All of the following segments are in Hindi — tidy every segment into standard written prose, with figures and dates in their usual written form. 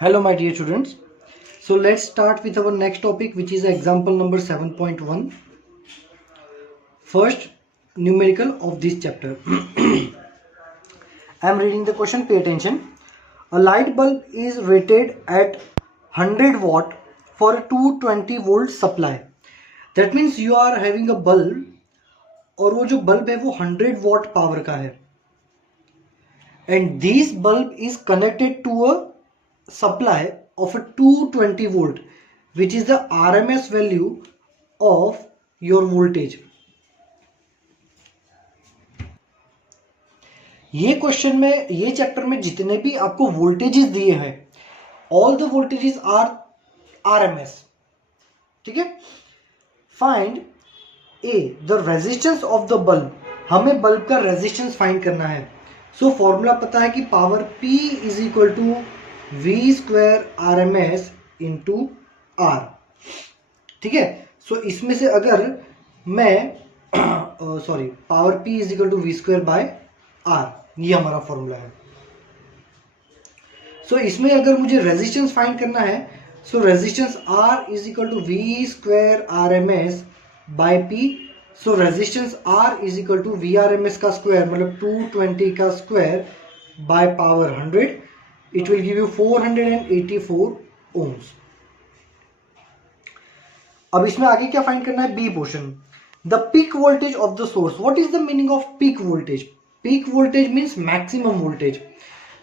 Hello my dear students. So let's start with our next topic, which is example number 7.1. First numerical of this chapter. I am reading the question, pay attention. A light bulb is rated at 100 watt for a 220 volt supply. That means you are having a bulb और वो जो बल्ब है वो 100 watt पावर का है, and this bulb is connected to a supply of a 220 volt, which is the RMS value of your voltage. ये क्वेश्चन में, ये चैप्टर में जितने भी आपको वोल्टेजेस दिए हैं, all the voltages are RMS. ठीक है. Find a the resistance of the bulb. हमें बल्ब का रेजिस्टेंस फाइंड करना है. सो फॉर्मूला पता है कि power P is equal to V square RMS into R. ठीक है. सो इसमें से अगर मैं power P is equal to V square by R, ये हमारा फॉर्मूला है. सो इसमें अगर मुझे रेजिस्टेंस फाइंड करना है, so resistance R is equal to V square RMS by P. So resistance R is equal to VRMS का स्क्वायर, मतलब 220 का square by power 100. It will give you 484 ohms. अब इसमें आगे क्या फाइंड करना है? B portion. The peak voltage of the source. What is the meaning of peak voltage? Peak voltage means maximum voltage.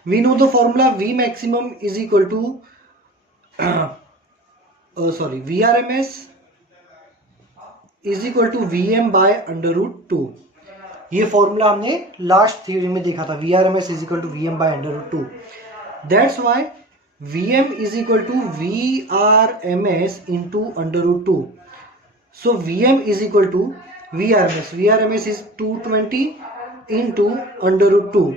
We know the formula V maximum is equal to VRMS is equal to VM by √2. ये फॉर्मूला हमने लास्ट थ्योरी में देखा था. VRMS is equal to VM by √2. That's why VM is equal to VRMS into √2. So VM is equal to VRMS. VRMS is 220 into √2.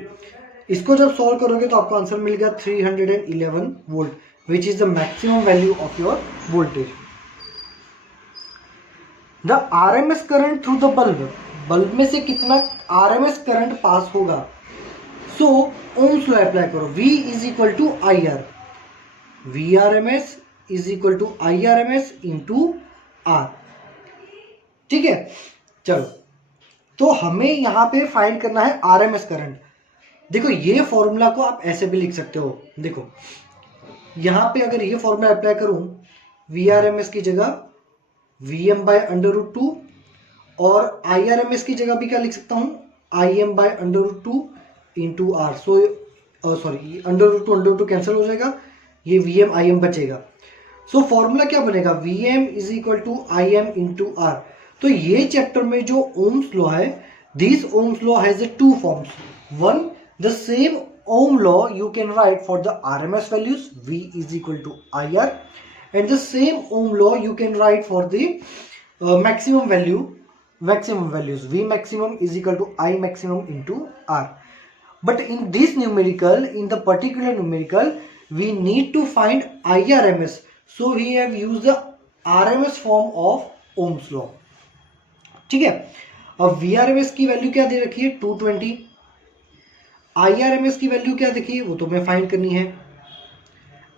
इसको जब सॉल्व करोगे तो आपको आंसर मिल गया 311 volt, which is the maximum value of your voltage. The RMS current through the bulb. Bulb में से कितना RMS करंट पास होगा? सो ओम्स लॉ अप्लाई करो. V is equal to IR. VRMS is equal to IRMS into R. ठीक है. चलो, तो हमें यहां पे फाइंड करना है RMS करंट. देखो, ये फॉर्मूला को आप ऐसे भी लिख सकते हो. देखो, यहां पे अगर ये फॉर्मूला अप्लाई करूं, VRMS की जगह VM बाय √2 और IRMS की जगह भी क्या लिख सकता हूं? IM by √2 into R. √2 cancel हो जाएगा, ये VM IM बचेगा. सो फॉर्मूला क्या बनेगा? VM is equal to IM into R. तो ये चैप्टर में जो ओम्स लॉ है, this Ohm's law has two forms. One, the same Ohm law you can write for the RMS values, V is equal to IR, and the same ohm law you can write for the maximum values. V maximum is equal to I maximum into R. But in this numerical, in the particular numerical, we need to find IRMS. So we have used the RMS form of Ohm's law. ठीक है. अब VRMS की वैल्यू क्या दे रखी है? 220. IRMS की वैल्यू क्या देखिए, वो तो हमें फाइंड करनी है.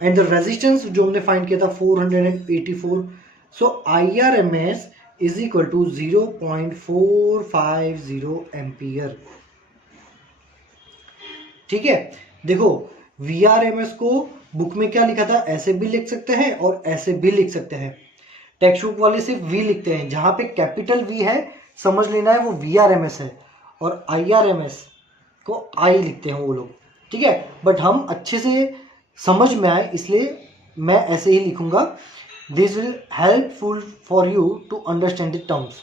एंड द रेजिस्टेंस जो हमने फाइंड किया था 484. So IRMS is equal to 0.450 ampere. ठीक है. देखो, VRMS को बुक में क्या लिखा था? ऐसे भी लिख सकते हैं और ऐसे भी लिख सकते हैं. टेक्स्ट बुक वाले सिर्फ V लिखते हैं. जहां पे कैपिटल V है, समझ लेना है वो VRMS है, और IRMS को I लिखते हैं वो लोग. ठीक है. बट हम अच्छे से समझ में आए इसलिए मैं ऐसे ही लिखूंगा. This will helpful for you to understand the terms.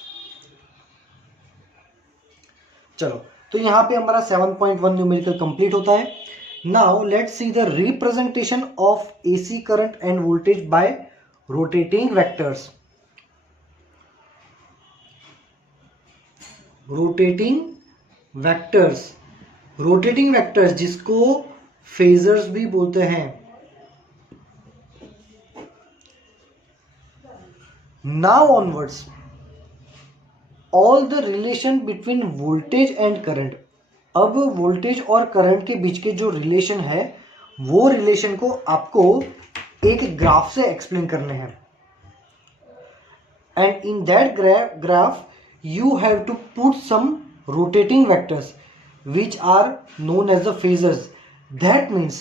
चलो, तो यहां पे हमारा 7.1 न्यूमेरिकल कंप्लीट होता है. Now let's see the representation of AC current end voltage bye rotating vectors. Rotating vectors जिसको फेजर्स भी बोलते हैं. Now onwards, all the relation between voltage and current. अब वोल्टेज और करंट के बीच के जो रिलेशन है वो रिलेशन को आपको एक ग्राफ से एक्सप्लेन करने हैं, and in that graph you have to put some rotating vectors which are known as the phasors. That means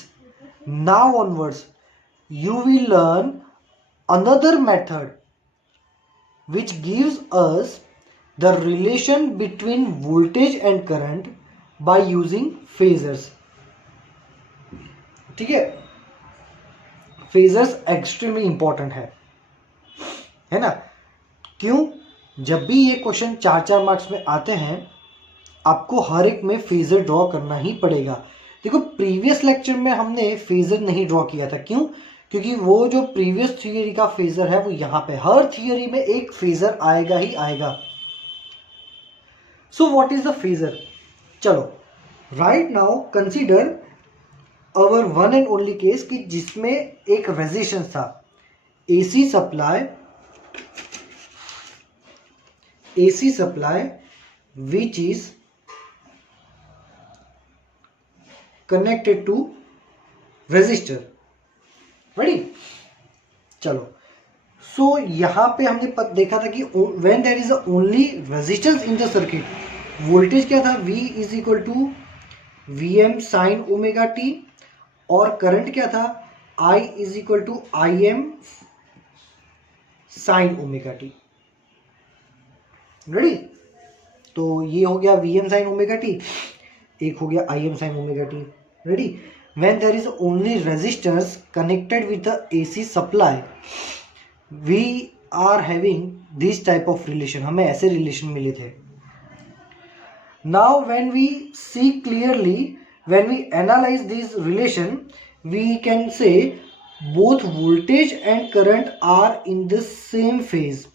now onwards you will learn another method which gives us the relation between voltage and current by using phasors. ठीक है, phasors extremely important है ना? क्यों? जब भी ये क्वेश्चन 4-4 मार्क्स में आते हैं आपको हर एक में फेजर ड्रॉ करना ही पड़ेगा। देखो प्रीवियस लेक्चर में हमने फेजर नहीं ड्रॉ किया था, क्यों? क्योंकि वो जो प्रीवियस थियरी का फेजर है वो यहाँ पे, हर थियरी में एक फेजर आएगा ही आएगा। So what is the phasor? चलो right now consider our one and only case कि जिसमें एक रेजिस्टेंस था, AC supply which is connected to resistor, ready? चलो, सो यहां पे हमने देखा था कि when there is only resistance in the circuit, voltage क्या था? V is equal to Vm sin omega t, और करंट क्या था? I is equal to Im sin omega t, ready? तो ये हो गया Vm sin ओमेगा टी, एक हो गया Im sin omega T, ready? When there is only resistors connected with the AC supply we are having this type of relation, हमें ऐसे रिलेशन मिले थे। Now when we see clearly, when we analyse this relation, we can say both voltage and current are in the same phase,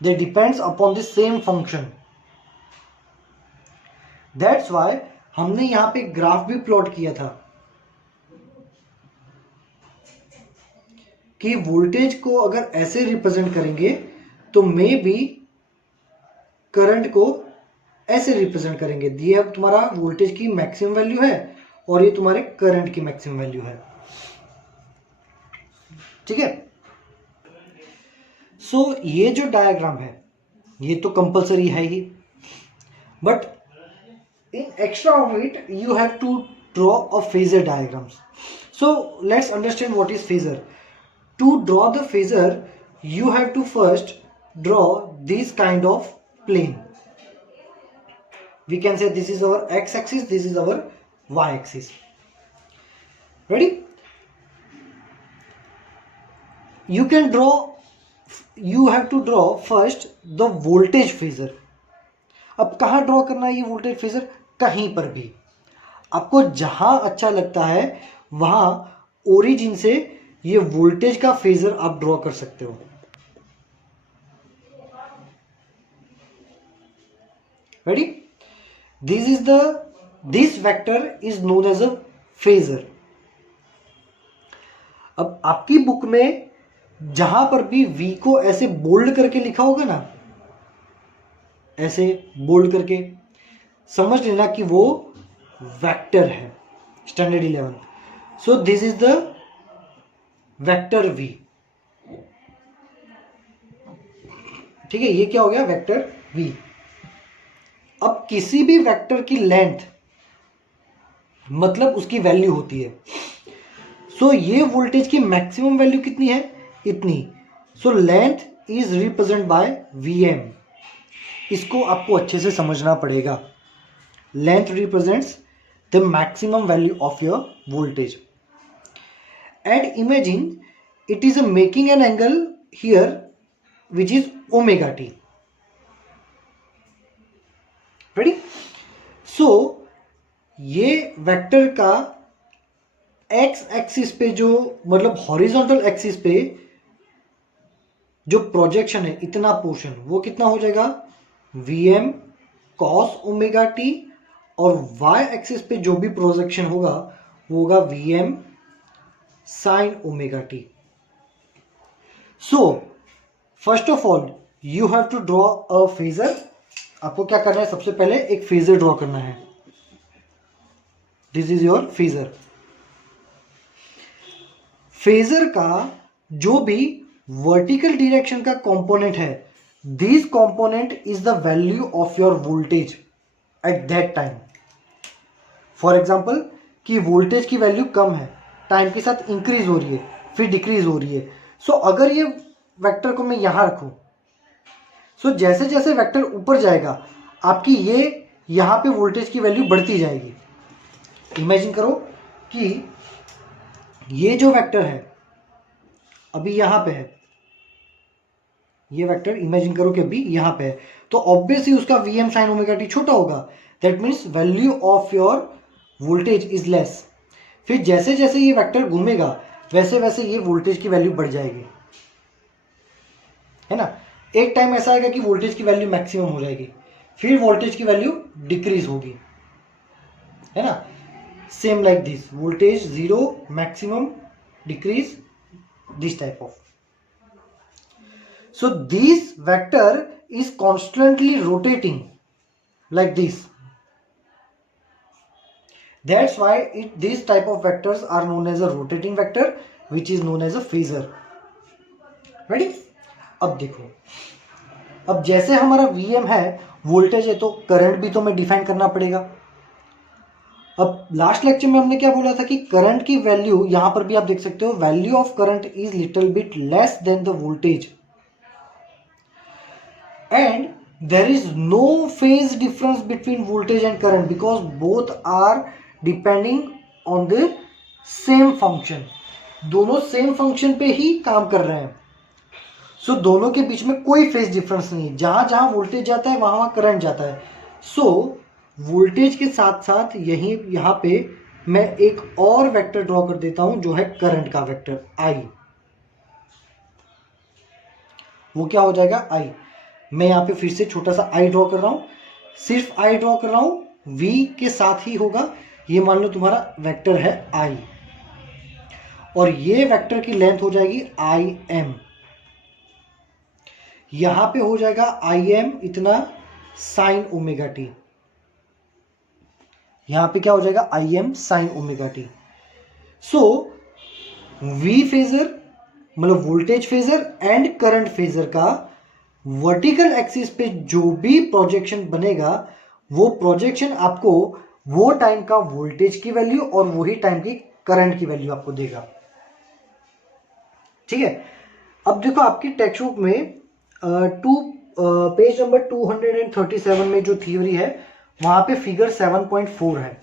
they depends upon the same function. That's why हमने यहां पे ग्राफ भी प्लॉट किया था कि वोल्टेज को अगर ऐसे रिप्रेजेंट करेंगे तो मे बी करंट को ऐसे रिप्रेजेंट करेंगे। ये अब तुम्हारा वोल्टेज की मैक्सिमम वैल्यू है और ये तुम्हारे करंट की मैक्सिमम वैल्यू है, ठीक है? सो ये जो डायग्राम है ये तो कंपलसरी है ही, but in extra of it you have to draw a phasor diagrams. So let's understand what is phasor. To draw the phasor you have to first draw this kind of plane. We can say this is our x axis, this is our y axis. Ready? You can draw, you have to draw first the voltage phasor. अब कहाँ ड्रॉ करना है ये वोल्टेज फेजर? कहीं पर भी आपको जहां अच्छा लगता है वहां ओरिजिन से ये वोल्टेज का फेजर आप ड्रॉ कर सकते हो. Ready? This vector is known as a phasor. अब आपकी बुक में जहां पर भी V को ऐसे बोल्ड करके लिखा होगा ना, ऐसे बोल्ड करके, समझ लेना कि वो वेक्टर है. Standard 11. So this is the vector V. ठीक है, ये क्या हो गया? Vector V. अब किसी भी वेक्टर की लेंथ मतलब उसकी वैल्यू होती है. सो ये वोल्टेज की मैक्सिमम वैल्यू कितनी है? इतनी. So length is represent by Vm. इसको आपको अच्छे से समझना पड़ेगा. Length represents the maximum value of your voltage. And imagine it is making an angle here which is omega T. Ready? So ये वेक्टर का एक्स एक्सिस पे जो मतलब हॉरिजॉन्टल एक्सिस पे जो प्रोजेक्शन है, इतना पोर्शन, वो कितना हो जाएगा? Vm cos omega T. और y एक्सिस पे जो भी प्रोजेक्शन होगा वो होगा Vm sin omega T. So first of all you have to draw a phasor. आपको क्या करना है? सबसे पहले एक फेजर ड्रॉ करना है. This is your phasor. Phasor का जो भी वर्टिकल डायरेक्शन का कंपोनेंट है, this component is the value of your voltage at that time. For example कि वोल्टेज की वैल्यू कम है, टाइम के साथ इंक्रीज हो रही है, फिर डिक्रीज हो रही है। सो अगर ये वेक्टर को मैं यहां रखूं, सो जैसे जैसे वेक्टर ऊपर जाएगा आपकी ये यहां पे वोल्टेज की वैल्यू बढ़ती जाएगी। इमेजिन करो कि ये जो वेक्टर है अभी यहां पे है, ये वेक्टर इमेजिन करो कि अभी यहां पे है, तो ऑब्वियसली उसका Vm sin ओमेगा टी छोटा होगा। That means value of your voltage is less. फिर जैसे जैसे ये वेक्टर घूमेगा वैसे वैसे ये वोल्टेज की वैल्यू बढ़ जाएगी, है ना। एक टाइम ऐसा आएगा कि वोल्टेज की वैल्यू मैक्सिमम हो जाएगी, फिर वोल्टेज की वैल्यू डिक्रीज होगी, है ना। Same like this, voltage zero, maximum, decrease, this type of. So this vector is constantly rotating like this. That's why these type of vectors are known as a rotating vector, which is known as a phasor. Ready? अब देखो, अब जैसे हमारा Vm है, वोल्टेज है, तो करंट भी तो हमें डिफाइन करना पड़ेगा। अब लास्ट लेक्चर में हमने क्या बोला था कि करंट की वैल्यू, यहां पर भी आप देख सकते हो, value of current is little bit less than the voltage and there is no phase difference between voltage and current because both are depending on the same function। दोनों सेम फंक्शन पे ही काम कर रहे हैं। सो दोनों के बीच में कोई फेज डिफरेंस नहीं है, जहां जहां वोल्टेज जाता है वहां वहां करंट जाता है। सो वोल्टेज के साथ साथ यही यहां पे मैं एक और वेक्टर ड्रॉ कर देता हूं जो है करंट का वेक्टर I। वो क्या हो जाएगा I। मैं यहां पे फिर से छोटा सा I ड्रॉ कर रहा हूं, सिर्फ I ड्रॉ कर रहा हूं, V के साथ ही होगा। ये मान लो तुम्हारा वेक्टर है I और ये वेक्टर की लेंथ हो जाएगी IM। यहां पे हो जाएगा IM इतना साइन ओमेगा टी, यहां पे क्या हो जाएगा IM साइन ओमेगा टी। सो V फेजर मतलब voltage phasor and current phasor का वर्टिकल एक्सिस पे जो भी प्रोजेक्शन बनेगा, वो प्रोजेक्शन आपको वो टाइम का वोल्टेज की वैल्यू और वही टाइम की करंट की वैल्यू आपको देगा। ठीक है। अब देखो आपकी टेक्स्ट बुक में पेज नंबर 237 में जो थ्योरी है वहां पे फिगर 7.4 है,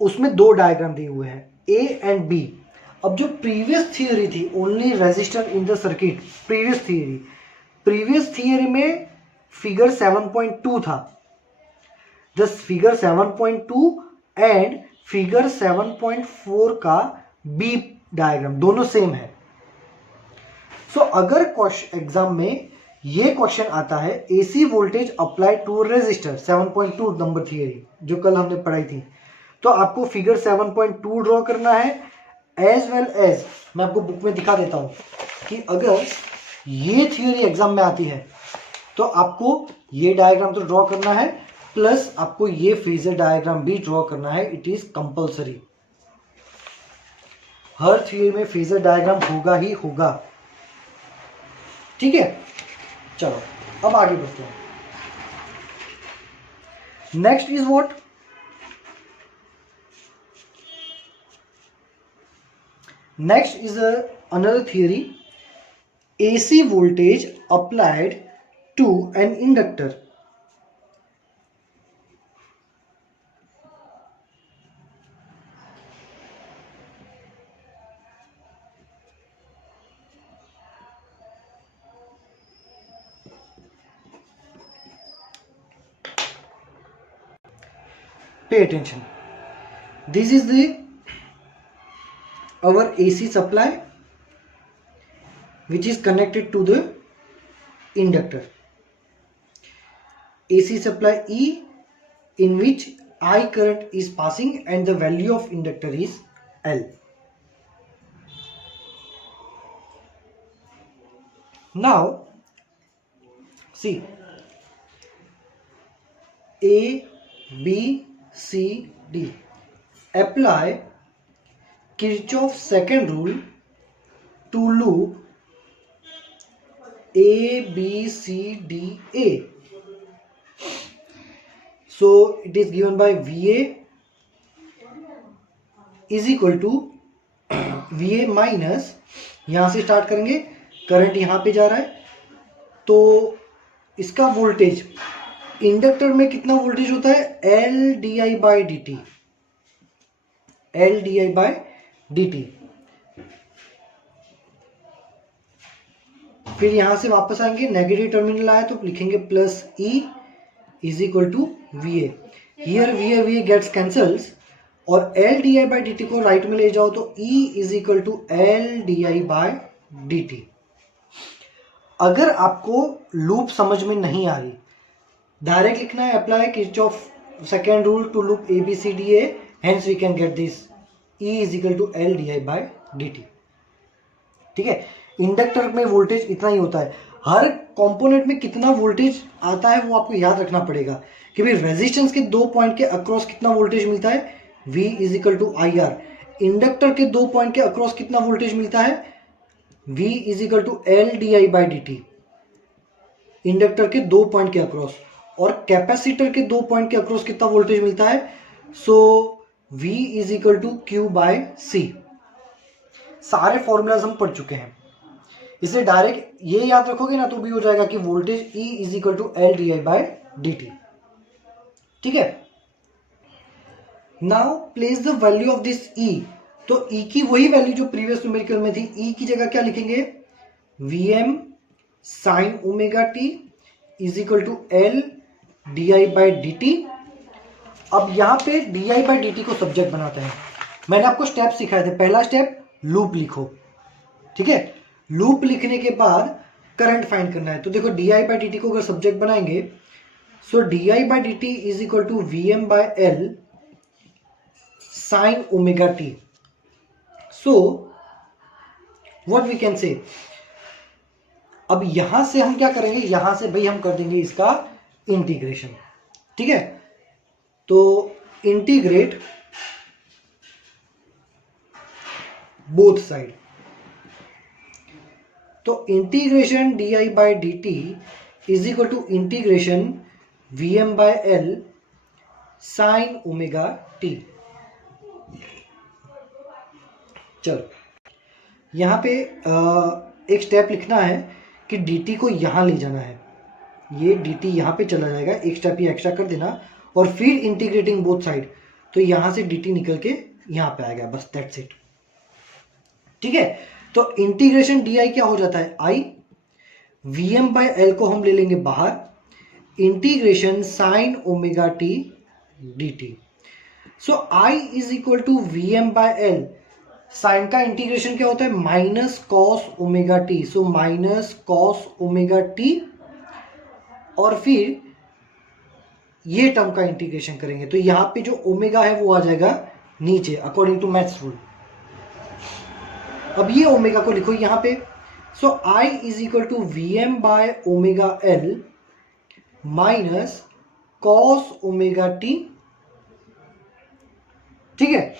उसमें दो डायग्राम दिए हुए हैं A एंड B। अब जो प्रीवियस थियरी थी, only resistor in the circuit, previous theory में फिगर 7.2 था। द फिगर 7.2 एंड फिगर 7.4 का बी डायग्राम दोनों सेम है। सो अगर एग्जाम में ये क्वेश्चन आता है AC voltage applied to resistor 7.2 number theory जो कल हमने पढ़ाई थी, तो आपको फिगर 7.2 ड्रॉ करना है। एज वेल एज मैं आपको बुक में दिखा देता हूं कि अगर ये थियरी एग्जाम में आती है तो आपको ये डायग्राम तो ड्रॉ करना है, प्लस आपको ये फेजर डायग्राम भी ड्रॉ करना है। It is compulsory, her theory में फेजर डायग्राम होगा ही होगा। ठीक है, चलो अब आगे बढ़ते हैं। Next is what, next is another theory, AC voltage applied to an inductor। pay attention, this is the our AC supply which is connected to the inductor, AC supply E in which I current is passing and the value of inductor is L। now see A, B C D, apply Kirchhoff second rule to loop A B C D A. So it is given by VA is equal to VA minus, यहां से स्टार्ट करेंगे, करंट यहां पे जा रहा है, तो इसका वोल्टेज इंडक्टर में कितना वोल्टेज होता है, L D I by D T, L D I by D T. फिर यहां से वापस आएंगे, नेगेटिव टर्मिनल आया तो लिखेंगे plus E is equal to V A. Here V A gets cancels और L D I by D T को राइट में ले जाओ तो E is equal to L D I by D T. अगर आपको लूप समझ में नहीं आ रही, डायरेक्ट लिखना है apply Kirchhoff second rule to loop A B C D A, hence we can get this E is equal to L D I by D T. ठीक है, इंडक्टर में वोल्टेज इतना ही होता है, हर कंपोनेंट में कितना वोल्टेज आता है वो आपको याद रखना पड़ेगा कि भाई रेजिस्टेंस के 2 पॉइंट के अक्रॉस कितना वोल्टेज मिलता है, V is equal to I R. Inductor के 2 पॉइंट के अक्रॉस कितना वोल्टेज मिलता है, V is equal to L D I by D T, inductor के 2 पॉइंट के अक्रॉस। और कैपेसिटर के 2 पॉइंट के अक्रॉस कितना वोल्टेज मिलता है, so V is equal to Q by C. सारे फॉर्मूलाज हम पढ़ चुके हैं, इसलिए डायरेक्ट ये याद रखोगे ना तो भी हो जाएगा कि voltage E is equal to L D I by D T. ठीक है, now place the value of this E। तो E की वही वैल्यू जो प्रीवियस न्यूमेरिकल में थी, E की जगह क्या लिखेंगे, Vm sine omega T is equal to L D I by D T. अब यहां पे D I by D T को सब्जेक्ट बनाते हैं। मैंने आपको स्टेप सिखाए थे, पहला स्टेप लूप लिखो, ठीक है, लूप लिखने के बाद करंट फाइंड करना है। तो देखो D I by D T को अगर सब्जेक्ट बनाएंगे, so D I by D T is equal to V M by L sine omega T. So what we can say, अब यहां से हम क्या करेंगे, यहां से भाई हम कर देंगे इसका इंटीग्रेशन। ठीक है, तो इंटीग्रेट बोथ साइड, तो integration D I by D T is equal to integration V M by L sine omega T. चलो यहां पे एक स्टेप लिखना है कि डी टी को यहां ले जाना है, ये डी टी यहां पे चला जाएगा, एक स्टेप ये एक्स्ट्रा कर देना, और फिर इंटीग्रेटिंग बोथ साइड, तो यहां से डी टी निकल के यहां पे आएगा, बस दैट्स इट। ठीक है, तो इंटीग्रेशन डी आई क्या हो जाता है, I, V M by L को हम ले लेंगे बाहर, integration sine omega T D T. So I is equal to V M by L, sine का इंटीग्रेशन क्या होता है, minus cos omega T, so minus cos omega T, और फिर ये टर्म का इंटीग्रेशन करेंगे तो यहां पे जो ओमेगा है वो आ जाएगा नीचे अकॉर्डिंग टू मैथ्स रूल। अब ये ओमेगा को लिखो यहां पे, so I is equal to V M by omega L minus cos omega T. ठीक है,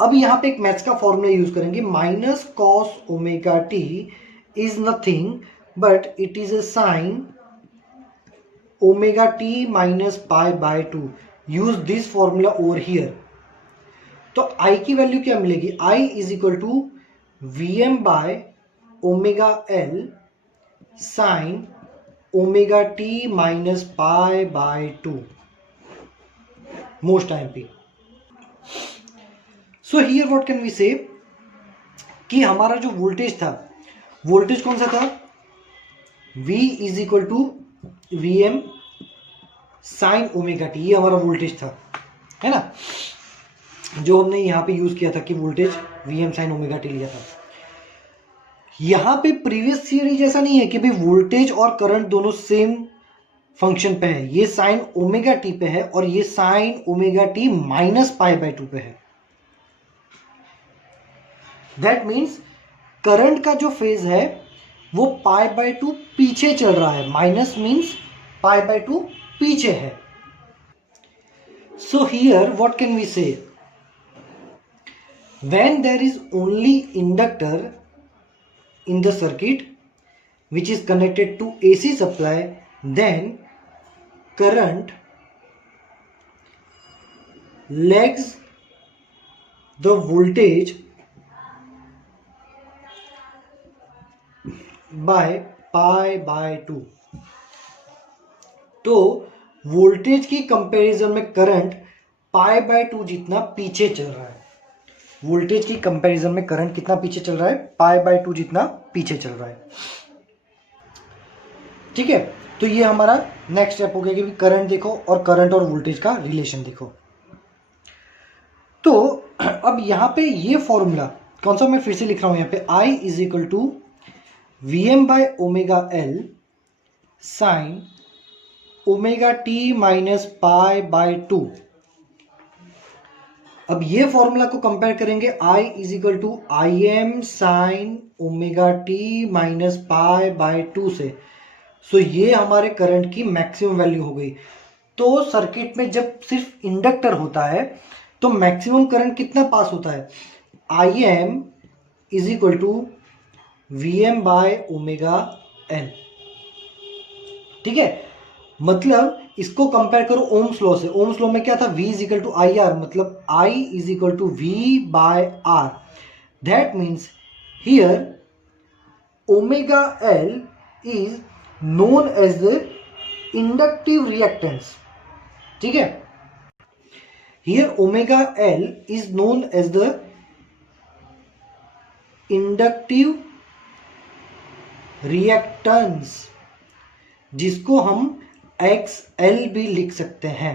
अब यहां पे एक मैथ्स का फॉर्मूला यूज करेंगे, minus cos omega T is nothing but it is a sine omega T minus pi by 2। Use this formula over here. तो आई की वैल्यू क्या मिलेगी, I is equal to V M by omega L sine omega T minus pi by 2, most time पे। So here what can we say, कि हमारा जो वोल्टेज था, वोल्टेज कौन सा था, V is equal to V M sine omega T, ये हमारा वोल्टेज था, है ना, जो हमने यहां पे यूज किया था कि voltage V M sine omega T लिया था। यहां पे प्रीवियस थियरी जैसा नहीं है कि भाई वोल्टेज और करंट दोनों सेम फंक्शन पे है, ये साइन ओमेगा टी पे है और ये sign omega T minus pi by 2 पे है। दैट मीन्स करंट का जो फेज है वो पाई बाय 2 पीछे चल रहा है, माइनस मीन्स पाई बाय 2 पीछे है। So here what can we say? When there is only inductor in the circuit which is connected to AC supply, then current lags the voltage by pi by 2. तो वोल्टेज की कंपैरिजन में करंट पाई बाय 2 जितना पीछे चल रहा है। वोल्टेज की कंपैरिजन में करंट कितना पीछे चल रहा है? पाई बाय 2 जितना पीछे चल रहा है। ठीक है, तो ये हमारा नेक्स्ट स्टेप हो गया कि करंट देखो और करंट और वोल्टेज का रिलेशन देखो। तो अब यहां पे ये फॉर्मूला कौन सा मैं फिर से लिख रहा हूं यहां पे, I is equal to Vm by omega L sine omega T minus pi by 2। अब ये फॉर्मूला को कंपेयर करेंगे I is equal to I M sine omega T minus pi by 2 से। सो ये हमारे करंट की मैक्सिमम वैल्यू हो गई। तो सर्किट में जब सिर्फ इंडक्टर होता है तो मैक्सिमम करंट कितना पास होता है? I M is equal to V M by omega L. ठीक है, मतलब इसको कंपेयर करो ओम्स लॉ से। ओम्स लॉ में क्या था? V is equal to I R, मतलब I is equal to V by R। That means here omega L is known as the inductive reactance. ठीक है, here omega L is known as the inductive reactance, जिसको हम XL भी लिख सकते हैं,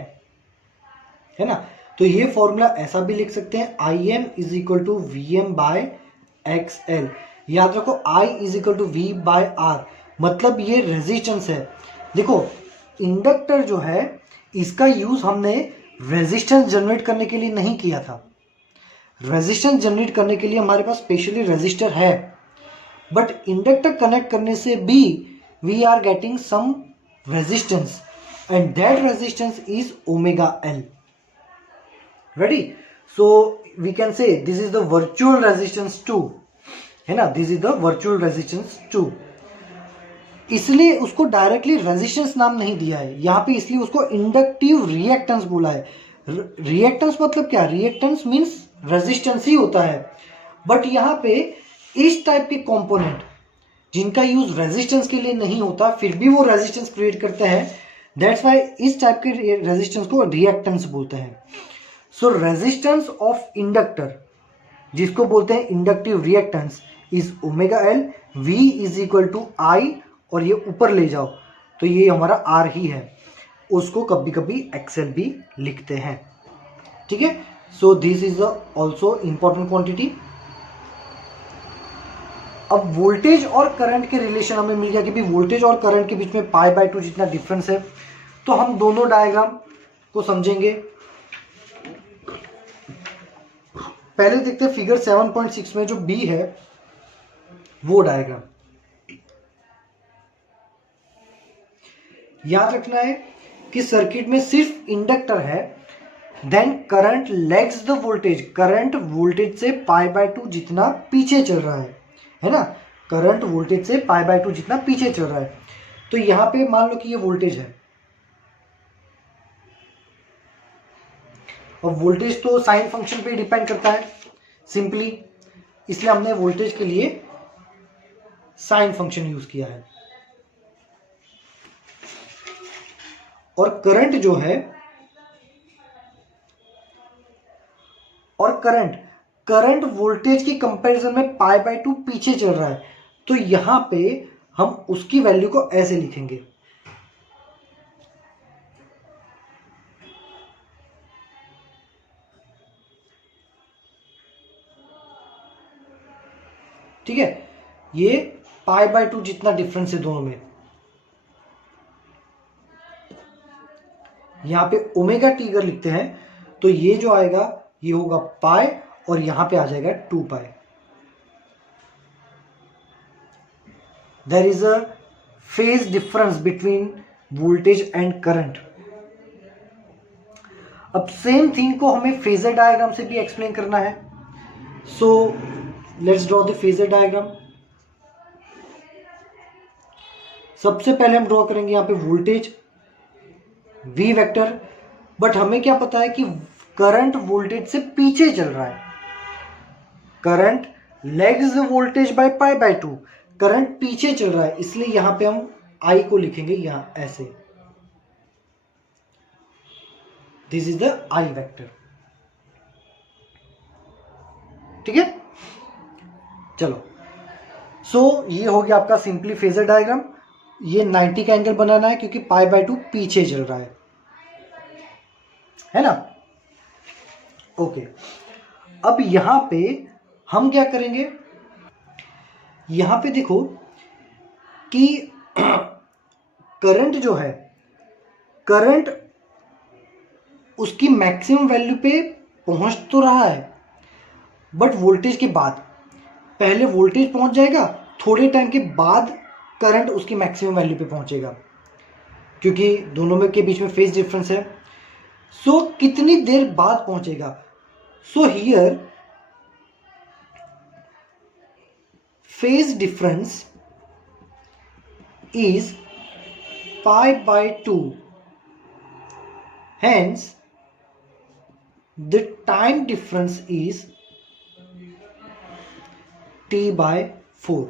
है ना। तो ये फॉर्मूला ऐसा भी लिख सकते हैं, I M is equal to V M by XL। याद रखो I is equal to V by R, मतलब ये रेजिस्टेंस है। देखो इंडक्टर जो है इसका यूज हमने रेजिस्टेंस जनरेट करने के लिए नहीं किया था। रेजिस्टेंस जनरेट करने के लिए हमारे पास स्पेशली रेजिस्टर है, बट इंडक्टर कनेक्ट करने से भी we are getting some resistance and that resistance is omega L. Ready? So we can say this is the virtual resistance 2, है ना, this is the virtual resistance 2। इसलिए उसको डायरेक्टली रेजिस्टेंस नाम नहीं दिया है यहाँ पे, इसलिए उसको इंडक्टिव रिएक्टेंस बोला है। रिएक्टेंस मतलब क्या? रिएक्टेंस मीन्स रेजिस्टेंस ही होता है, बट यहाँ पे इस टाइप के कंपोनेंट जिनका यूज रेजिस्टेंस के लिए नहीं होता फिर भी वो रेजिस्टेंस क्रिएट करते हैं, दैट्स वाई इस टाइप के रेजिस्टेंस को रिएक्टेंस बोलते हैं। सो रेजिस्टेंस ऑफ इंडक्टर जिसको बोलते हैं inductive reactance is omega L. V is equal to I, और ये ऊपर ले जाओ तो ये हमारा R ही है, उसको कभी कभी XL भी लिखते हैं। ठीक है, so this is also important quantity. अब वोल्टेज और करंट के रिलेशन हमें मिल गया कि भी वोल्टेज और करंट के बीच में पाई बाय 2 जितना डिफरेंस है। तो हम दोनों डायग्राम को समझेंगे। पहले देखते हैं फिगर 7.6 में जो B है वो डायग्राम। याद रखना है कि सर्किट में सिर्फ इंडक्टर है, then current lags the voltage. Current voltage से पाई बाय 2 जितना पीछे चल रहा है ना। करंट वोल्टेज से पाई बाय 2 जितना पीछे चल रहा है। तो यहां पे मान लो कि ये वोल्टेज है, और वोल्टेज तो साइन फंक्शन पे डिपेंड करता है सिंपली, इसलिए हमने वोल्टेज के लिए साइन फंक्शन यूज किया है। और करंट जो है, और करंट वोल्टेज की कंपैरिजन में पाई बाय 2 पीछे चल रहा है, तो यहां पे हम उसकी वैल्यू को ऐसे लिखेंगे। ठीक है, ये पाई बाय 2 जितना डिफरेंस है दोनों में। यहां पे ओमेगा टी अगर लिखते हैं तो ये जो आएगा ये होगा पाई, और यहां पे आ जाएगा 2 pi. There is a phase difference between voltage and current. अब सेम थिंग को हमें फेजर डायग्राम से भी एक्सप्लेन करना है। So let's draw the phasor diagram. सबसे पहले हम ड्रॉ करेंगे यहाँ पे वोल्टेज V वेक्टर, बट हमें क्या पता है कि करंट वोल्टेज से पीछे चल रहा है। Current lags voltage by pi by 2, current पीछे चल रहा है, इसलिए यहां पे हम I को लिखेंगे यहां ऐसे, this is the I vector. ठीक है, चलो। सो ये हो गया आपका सिंपली फेजर डायग्राम। ये 90 का एंगल बनाना है क्योंकि पाई बाय 2 पीछे चल रहा है ना। ओके, अब यहां पे हम क्या करेंगे, यहां पे देखो कि करंट जो है, करंट उसकी मैक्सिमम वैल्यू पे पहुंच तो रहा है, बट वोल्टेज के बाद, पहले वोल्टेज पहुंच जाएगा, थोड़े टाइम के बाद करंट उसकी मैक्सिमम वैल्यू पे पहुंचेगा, क्योंकि दोनों में के बीच में फेज डिफरेंस है। सो कितनी देर बाद पहुंचेगा? So here phase difference is pi by 2, hence the time difference is t by 4।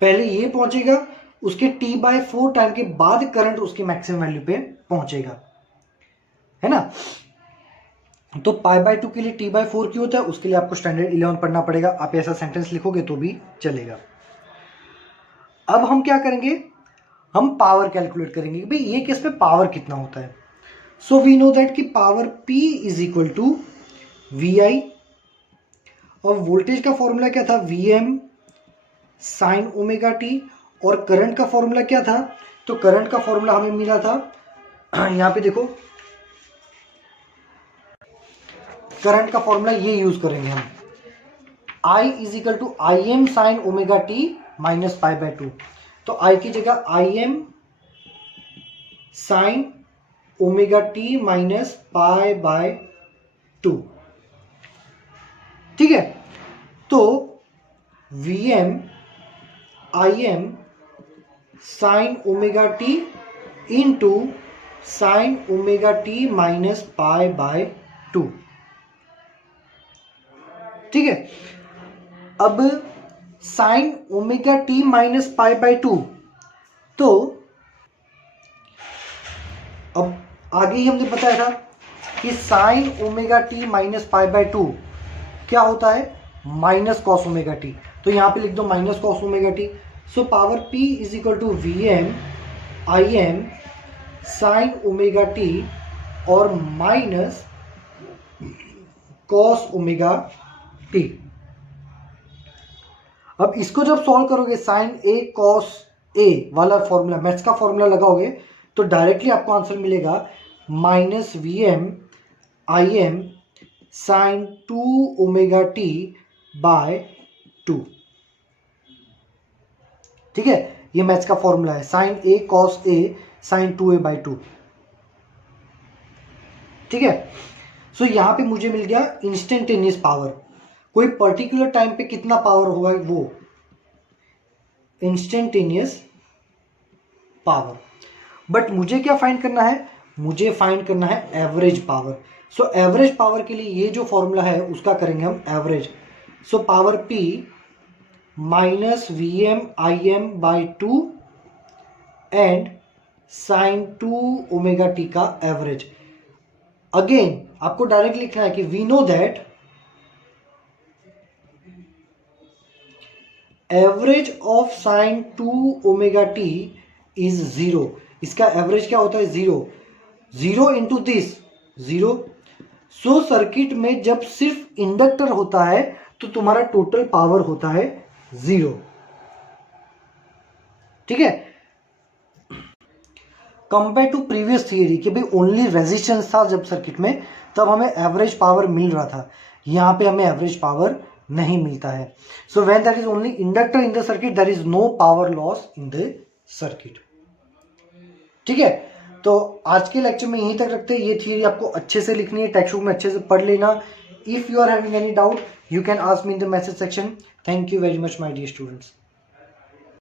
पहले ये पहुंचेगा, उसके t by 4 टाइम के बाद करंट उसकी मैक्सिमम वैल्यू पे पहुंचेगा, है ना। तो पाई बाय 2 के लिए t by 4 क्यों होता है, उसके लिए आपको स्टैंडर्ड 11 पढ़ना पड़ेगा। आप ऐसा सेंटेंस लिखोगे तो भी चलेगा। अब हम क्या करेंगे, हम पावर कैलकुलेट करेंगे कि भाई ये केस में पावर कितना होता है। सो वी नो दैट कि power P is equal to VI, और वोल्टेज का फॉर्मूला क्या था, VM साइन ओमेगा टी, और करंट का फॉर्मूला क्या था, तो करंट का फॉर्मूला हमें मिला था, यहां पे देखो करंट का फॉर्मूला ये यूज करेंगे हम, I is equal to IM sine omega T minus pi by 2। तो I की जगह IM sine omega T minus pi by 2। ठीक है, तो VM IM sine omega T into sine omega T minus pi by 2। ठीक है, अब sine omega T minus pi by 2, तो अब आगे ही हमने बताया था कि sine omega T minus pi by 2 क्या होता है, माइनस कॉस ओमेगा टी। तो यहां पे लिख दो minus cos omega T. So power P is equal to VM IM sine omega T और माइनस कॉस ओमेगा टी। अब इसको जब सॉल्व करोगे, साइन A कॉस A वाला फॉर्मूला, मैथ्स का फॉर्मूला लगाओगे, तो डायरेक्टली आपको आंसर मिलेगा minus VM IM sine 2 omega T by 2। ठीक है, ये मैथ्स का फॉर्मूला है, sine A cos A sine 2A by 2। ठीक है, सो यहां पे मुझे मिल गया इंस्टेंटेनियस पावर। कोई पर्टिकुलर टाइम पे कितना पावर होगा, वो इंस्टेंटेनियस पावर। बट मुझे क्या फाइंड करना है, मुझे फाइंड करना है average power. So average power के लिए ये जो फॉर्मूला है उसका करेंगे हम average. So power P minus VM IM by 2 and sine 2 omega T का एवरेज। अगेन आपको डायरेक्ट लिखना है कि we know that average of sine 2 omega T is 0। इसका एवरेज क्या होता है, 0। 0 इंटू दिस 0। सो सर्किट में जब सिर्फ इंडक्टर होता है तो तुम्हारा टोटल पावर होता है 0। ठीक है, कंपेयर टू प्रीवियस थियरी कि भाई ओनली रेजिस्टेंस था जब सर्किट में, तब हमें एवरेज पावर मिल रहा था। यहां पे हमें एवरेज पावर नहीं मिलता है। So when there is only inductor in the circuit, there is no power loss in the circuit. ठीक है, तो आज के लेक्चर में यहीं तक रखते हैं। ये थियरी आपको अच्छे से लिखनी है, टेक्स्ट बुक में अच्छे से पढ़ लेना। If you are having any doubt you can ask me in the message section. Thank you very much my dear students.